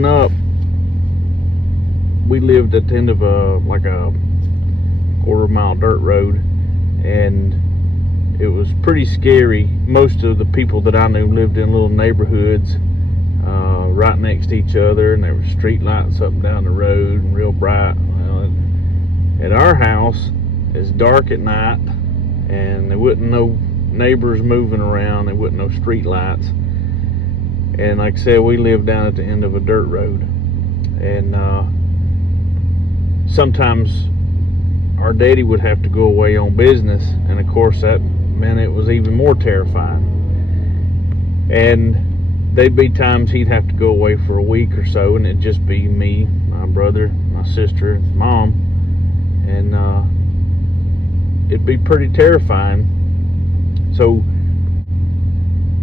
growing up, we lived at the end of a quarter-mile dirt road, and it was pretty scary. Most of the people that I knew lived in little neighborhoods right next to each other, and there were street lights up and down the road and real bright. Well, at our house, it's dark at night, and there wasn't no neighbors moving around. There wasn't no street lights. And like I said, we lived down at the end of a dirt road, and sometimes our daddy would have to go away on business, and of course that meant it was even more terrifying. And there'd be times he'd have to go away for a week or so, and it'd just be me, my brother, my sister, mom, and it'd be pretty terrifying. So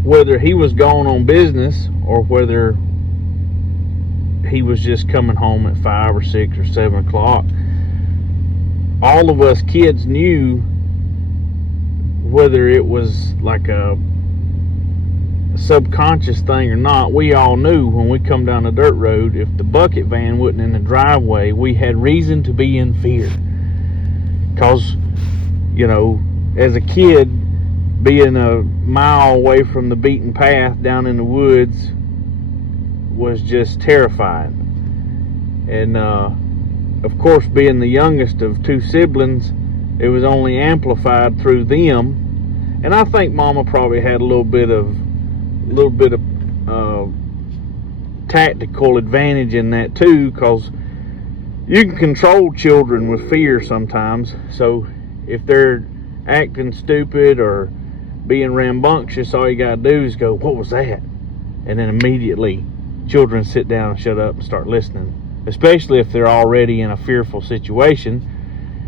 whether he was gone on business or whether he was just coming home at 5 or 6 or 7 o'clock, all of us kids knew, whether it was like a subconscious thing or not, we all knew when we come down the dirt road, if the bucket van wasn't in the driveway, we had reason to be in fear. Because, you know, as a kid, being a mile away from the beaten path down in the woods was just terrifying. And of course, being the youngest of 2 siblings, it was only amplified through them. And I think Mama probably had a little bit of tactical advantage in that too, because you can control children with fear sometimes. So if they're acting stupid or being rambunctious, all you gotta do is go, "What was that?" And then immediately children sit down and shut up and start listening, especially if they're already in a fearful situation.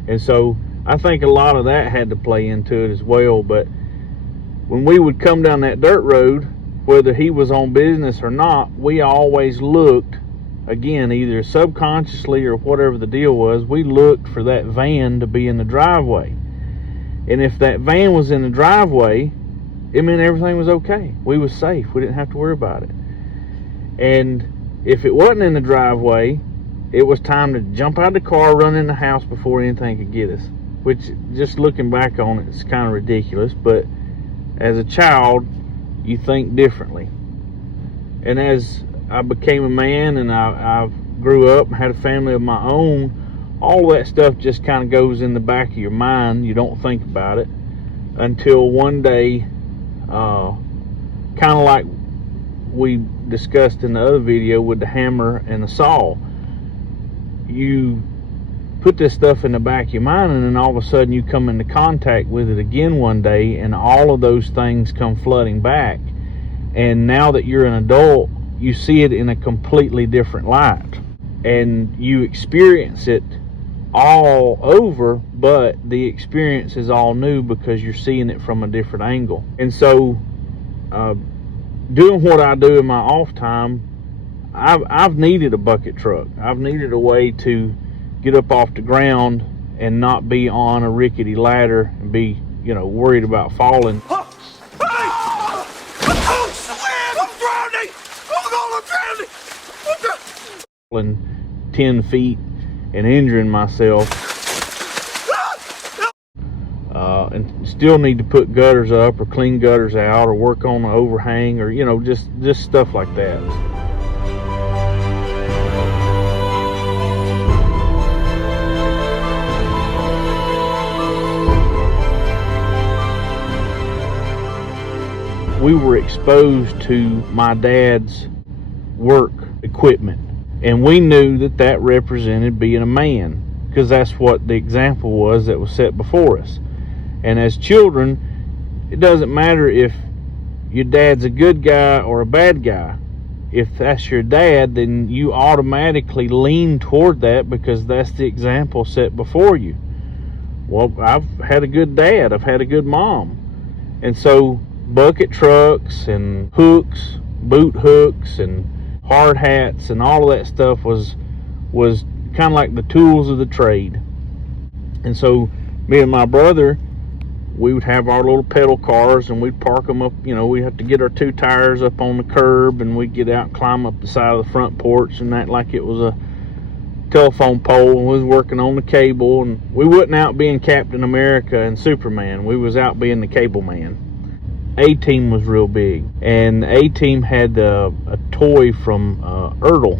And so I think a lot of that had to play into it as well. But when we would come down that dirt road, whether he was on business or not, we always looked, again, either subconsciously or whatever the deal was, we looked for that van to be in the driveway. And if that van was in the driveway, it meant everything was okay. We was safe. We didn't have to worry about it. And if it wasn't in the driveway, it was time to jump out of the car, run in the house before anything could get us. Which, just looking back on it, it's kind of ridiculous. But as a child, you think differently. And as I became a man and I grew up and had a family of my own, all that stuff just kind of goes in the back of your mind. You don't think about it until one day, kind of like we discussed in the other video with the hammer and the saw. You put this stuff in the back of your mind, and then all of a sudden you come into contact with it again one day, and all of those things come flooding back. And now that you're an adult, you see it in a completely different light, and you experience it all over, but the experience is all new because you're seeing it from a different angle. And so doing what I do in my off time, I've needed a bucket truck. I've needed a way to get up off the ground and not be on a rickety ladder and be, you know, worried about falling. Oh, swim! I'm drowning! Oh, I'm drowning! Falling 10 feet and injuring myself. And still need to put gutters up or clean gutters out or work on the overhang, or, you know, just stuff like that. We were exposed to my dad's work equipment, and we knew that that represented being a man, because that's what the example was that was set before us. And as children, it doesn't matter if your dad's a good guy or a bad guy. If that's your dad, then you automatically lean toward that because that's the example set before you. Well, I've had a good dad, I've had a good mom, and so bucket trucks and hooks, boot hooks and hard hats and all of that stuff was kind of like the tools of the trade. And so me and my brother, we would have our little pedal cars and we'd park them up. You know, we have to get our 2 tires up on the curb, and we'd get out and climb up the side of the front porch and act like it was a telephone pole, and we was working on the cable. And we wasn't out being Captain America and Superman. We was out being the cable man. A-Team was real big, and A-Team had a toy from Ertl,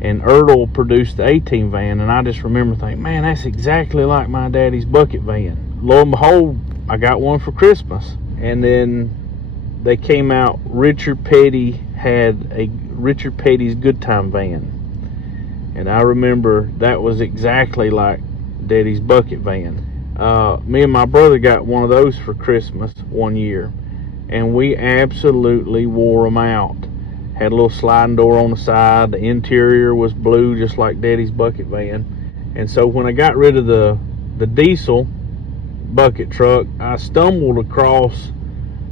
and Ertl produced the A-Team van, and I just remember thinking, man, that's exactly like my daddy's bucket van. Lo and behold, I got one for Christmas. And then they came out, Richard Petty had a Richard Petty's Good Time van, and I remember that was exactly like daddy's bucket van. Me and my brother got one of those for Christmas one year, and we absolutely wore them out. Had a little sliding door on the side. The interior was blue, just like daddy's bucket van. And so when I got rid of the diesel bucket truck, I stumbled across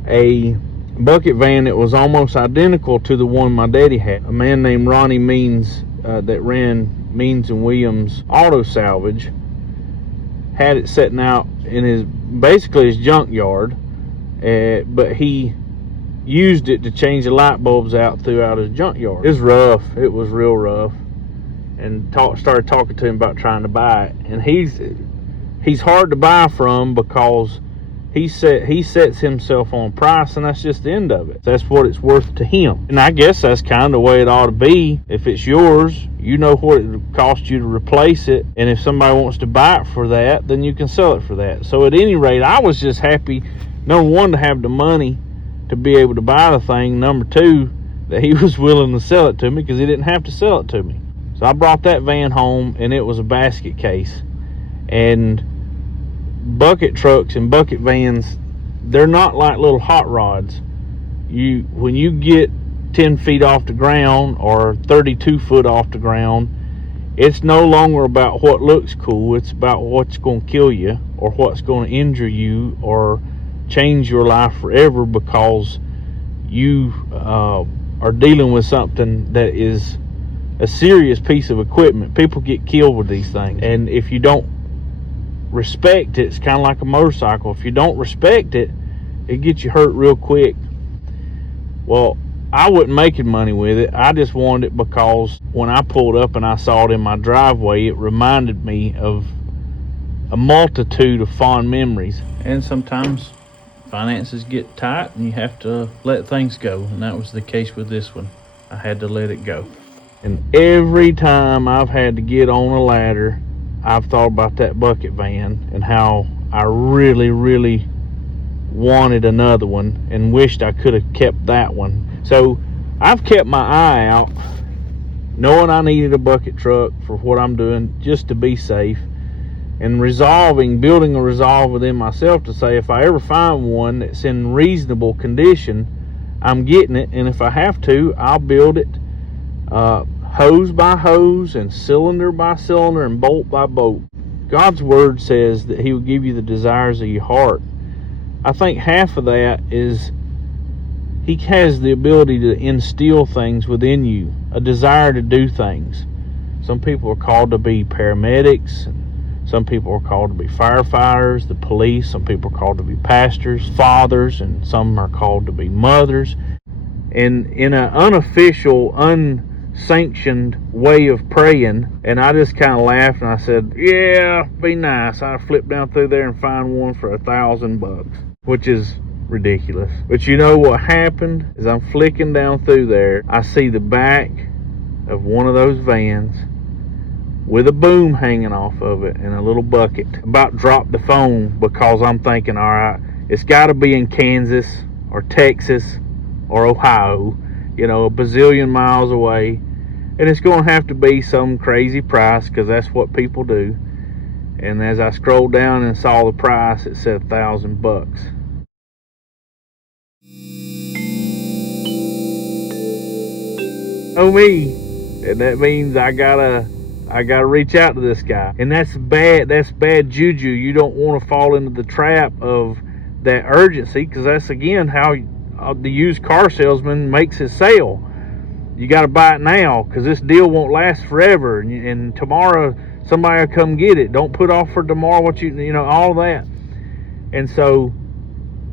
a bucket van that was almost identical to the one my daddy had. A man named Ronnie Means that ran Means and Williams Auto Salvage had it sitting out in his junkyard, but he used it to change the light bulbs out throughout his junkyard. It was rough. It was real rough. And started talking to him about trying to buy it. And he's hard to buy from because he sets himself on price, and that's just the end of it. That's what it's worth to him. And I guess that's kind of the way it ought to be. If it's yours, you know what it would cost you to replace it, and if somebody wants to buy it for that, then you can sell it for that. So at any rate, I was just happy, number one, to have the money to be able to buy the thing. Number two, that he was willing to sell it to me, because he didn't have to sell it to me. So I brought that van home, and it was a basket case. And bucket trucks and bucket vans, they're not like little hot rods. When you get 10 feet off the ground or 32 foot off the ground, it's no longer about what looks cool. It's about what's going to kill you, or what's going to injure you, or change your life forever, because you are dealing with something that is a serious piece of equipment. People get killed with these things, and if you don't respect it, it's kind of like a motorcycle. If you don't respect it, it gets you hurt real quick. Well, I wasn't making money with it. I just wanted it because when I pulled up and I saw it in my driveway, it reminded me of a multitude of fond memories. And sometimes finances get tight and you have to let things go, and that was the case with this one. I had to let it go. And every time I've had to get on a ladder, I've thought about that bucket van and how I really, really wanted another one and wished I could have kept that one. So I've kept my eye out, knowing I needed a bucket truck for what I'm doing, just to be safe, and building a resolve within myself to say, if I ever find one that's in reasonable condition, I'm getting it. And if I have to, I'll build it hose by hose and cylinder by cylinder and bolt by bolt. God's word says that he will give you the desires of your heart. I think half of that is he has the ability to instill things within you, a desire to do things. Some people are called to be paramedics, and some people are called to be firefighters, the police. Some people are called to be pastors, fathers, and some are called to be mothers. And in an unofficial, unsanctioned way of praying, and I just kind of laughed and I said, yeah, be nice. I flipped down through there and find one for $1,000, which is ridiculous. But you know what happened is I'm flicking down through there, I see the back of one of those vans with a boom hanging off of it and a little bucket. About dropped the phone, because I'm thinking, all right, it's got to be in Kansas or Texas or Ohio, you know, a bazillion miles away, and it's going to have to be some crazy price, because that's what people do. And as I scrolled down and saw the price, it said $1,000. Oh me, and that means I gotta reach out to this guy, and that's bad juju. You don't want to fall into the trap of that urgency, because that's again how the used car salesman makes his sale. You got to buy it now, because this deal won't last forever, and tomorrow somebody will come get it. Don't put off for tomorrow what you know, all that. And so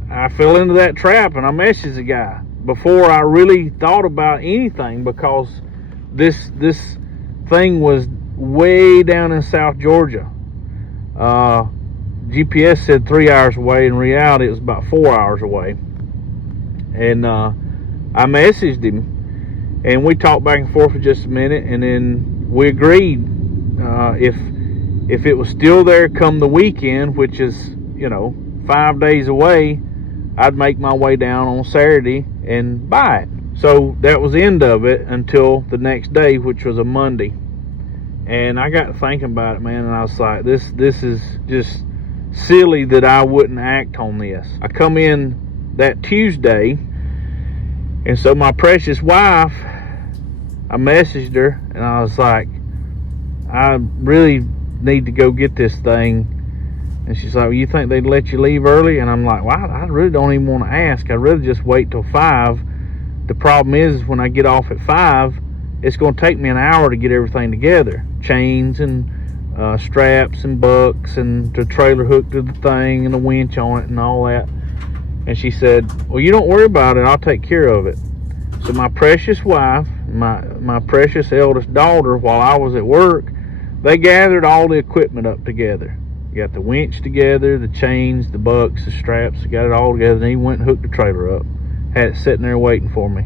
I fell into that trap, and I messaged the guy before I really thought about anything, because this thing was way down in South Georgia. GPS said 3 hours away. In reality, it was about 4 hours away. And I messaged him, and we talked back and forth for just a minute, and then we agreed if it was still there come the weekend, which is 5 days away, I'd make my way down on Saturday and buy it. So that was the end of it until the next day, which was a Monday. And I got thinking about it, man, and I was like, this is just silly that I wouldn't act on this. I come in that Tuesday, and so my precious wife, I messaged her, and I was like, I really need to go get this thing. And she's like, well, you think they'd let you leave early? And I'm like, well, I really don't even want to ask. I'd rather just wait till 5. The problem is when I get off at 5, it's going to take me an hour to get everything together. Chains and straps and bucks and the trailer hook to the thing and the winch on it and all that. And she said, well, you don't worry about it. I'll take care of it. So my precious wife, my precious eldest daughter, while I was at work, they gathered all the equipment up together. Got the winch together, the chains, the bucks, the straps, got it all together, and he went and hooked the trailer up. Had it sitting there waiting for me.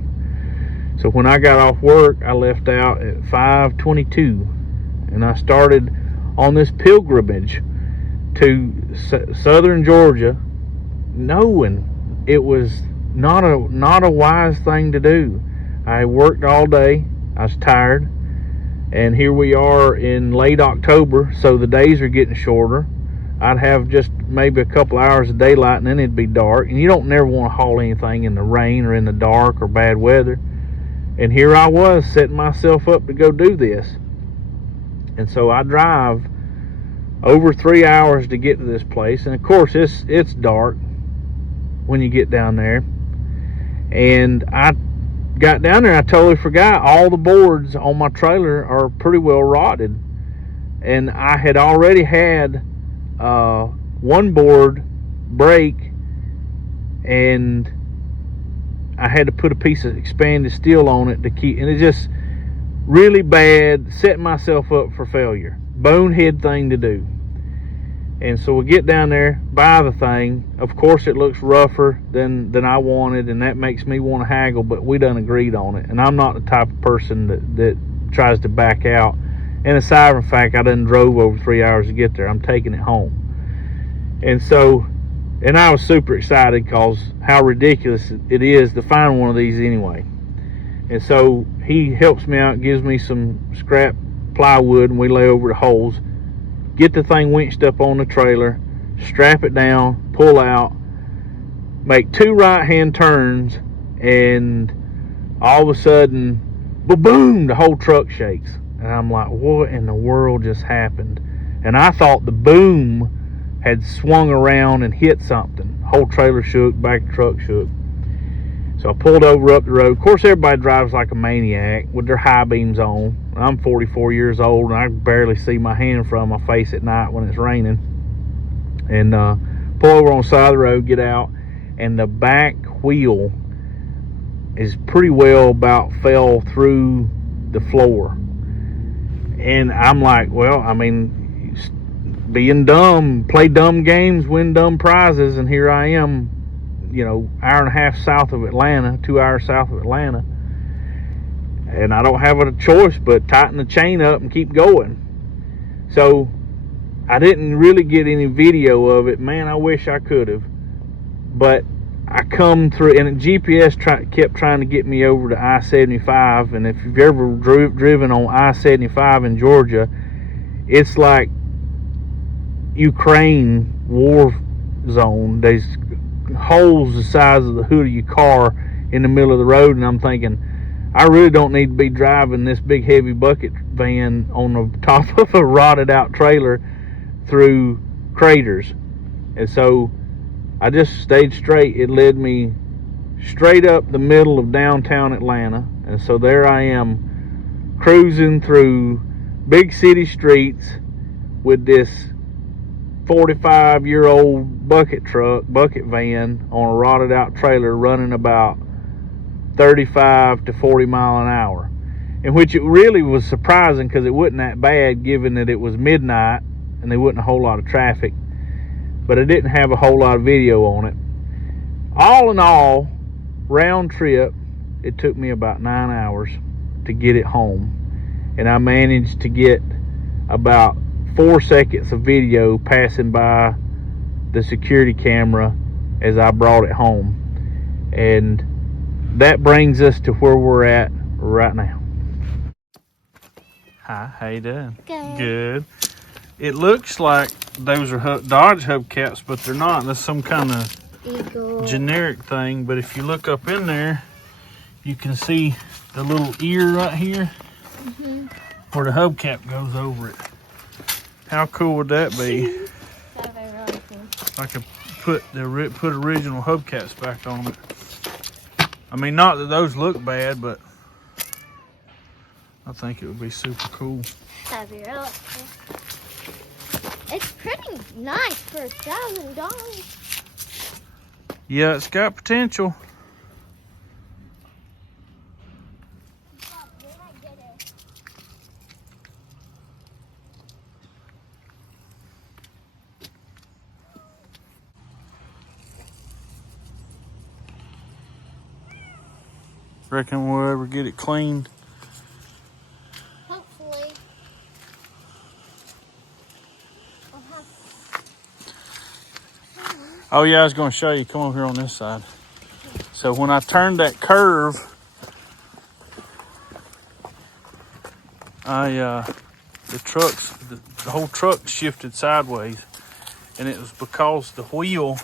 So when I got off work, I left out at 5:22, and I started on this pilgrimage to southern Georgia, knowing it was not a wise thing to do. I worked all day, I was tired, and here we are in late October, so the days are getting shorter. I'd have just maybe a couple hours of daylight, and then it'd be dark. And you don't never want to haul anything in the rain or in the dark or bad weather. And here I was setting myself up to go do this. And so I drive over 3 hours to get to this place. And of course, it's dark when you get down there. And I got down there, I totally forgot all the boards on my trailer are pretty well rotted. And I had already had one board break, and I had to put a piece of expanded steel on it to keep, and it's just really bad, setting myself up for failure. Bonehead thing to do. And so we get down there, buy the thing. Of course it looks rougher than I wanted, and that makes me want to haggle, but we done agreed on it. And I'm not the type of person that tries to back out. And aside from the fact I done drove over 3 hours to get there, I'm taking it home. And so, and I was super excited because how ridiculous it is to find one of these anyway. And so he helps me out, gives me some scrap plywood, and we lay over the holes, get the thing winched up on the trailer, strap it down, pull out, make 2 right-hand turns, and all of a sudden, boom, the whole truck shakes. And I'm like, what in the world just happened? And I thought the boom had swung around and hit something. The whole trailer shook, back of the truck shook. So I pulled over up the road. Of course, everybody drives like a maniac with their high beams on. I'm 44 years old, and I barely see my hand in front of my face at night when it's raining. And pull over on the side of the road, get out, and the back wheel is pretty well about fell through the floor. And I'm like, well, I mean, being dumb, play dumb games, win dumb prizes, and here I am, hour and a half south of Atlanta, 2 hours south of Atlanta, and I don't have a choice but tighten the chain up and keep going. So I didn't really get any video of it. Man, I wish I could have. But I come through, and GPS kept trying to get me over to I-75, and if you've ever driven on I-75 in Georgia, it's like Ukraine war zone. There's holes the size of the hood of your car in the middle of the road, and I'm thinking, I really don't need to be driving this big heavy bucket van on the top of a rotted out trailer through craters. And so I just stayed straight. It led me straight up the middle of downtown Atlanta. And so there I am, cruising through big city streets with this 45-year-old bucket van on a rotted out trailer running about 35 to 40 mile an hour, in which it really was surprising because it wasn't that bad given that it was midnight and there wasn't a whole lot of traffic, but it didn't have a whole lot of video on it. All in all, round trip, it took me about 9 hours to get it home, and I managed to get about 4 seconds of video passing by the security camera as I brought it home. And that brings us to where we're at right now. Hi, how you doing? Good. Good. It looks like those are Dodge hubcaps, but they're not. That's some kind of Eagle. generic thing. But if you look up in there, you can see the little ear right here where the hubcap goes over it. How cool would that be? That'd be really cool. I could put original hubcaps back on it. I mean, not that those look bad, but I think it would be super cool. That'd be really cool. It's pretty nice for $1,000. Yeah, it's got potential. Reckon we'll ever get it cleaned? Hopefully. Oh yeah, I was going to show you. Come over here on this side. So when I turned that curve, the whole truck shifted sideways, and it was because the wheel,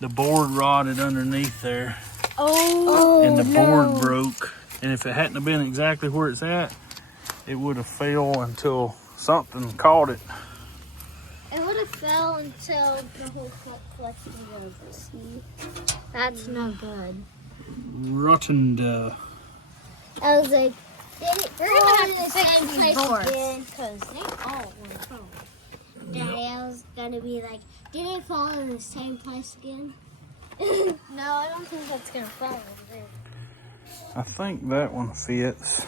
the board rotted underneath there. Oh, And the board broke, and if it hadn't have been exactly where it's at, it would have fell until something caught it. It would have fell until the whole truck flexed over. See? That's no good. Rotten. I was like, we're gonna have to fix these boards because they all want to fall. Daddy, I was gonna be like, did it fall in the same place again? No, I don't think that's gonna fall over there. I think that one fits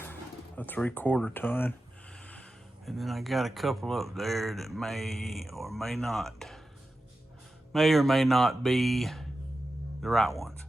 a 3/4 ton. And then I got a couple up there that may or may not be the right ones.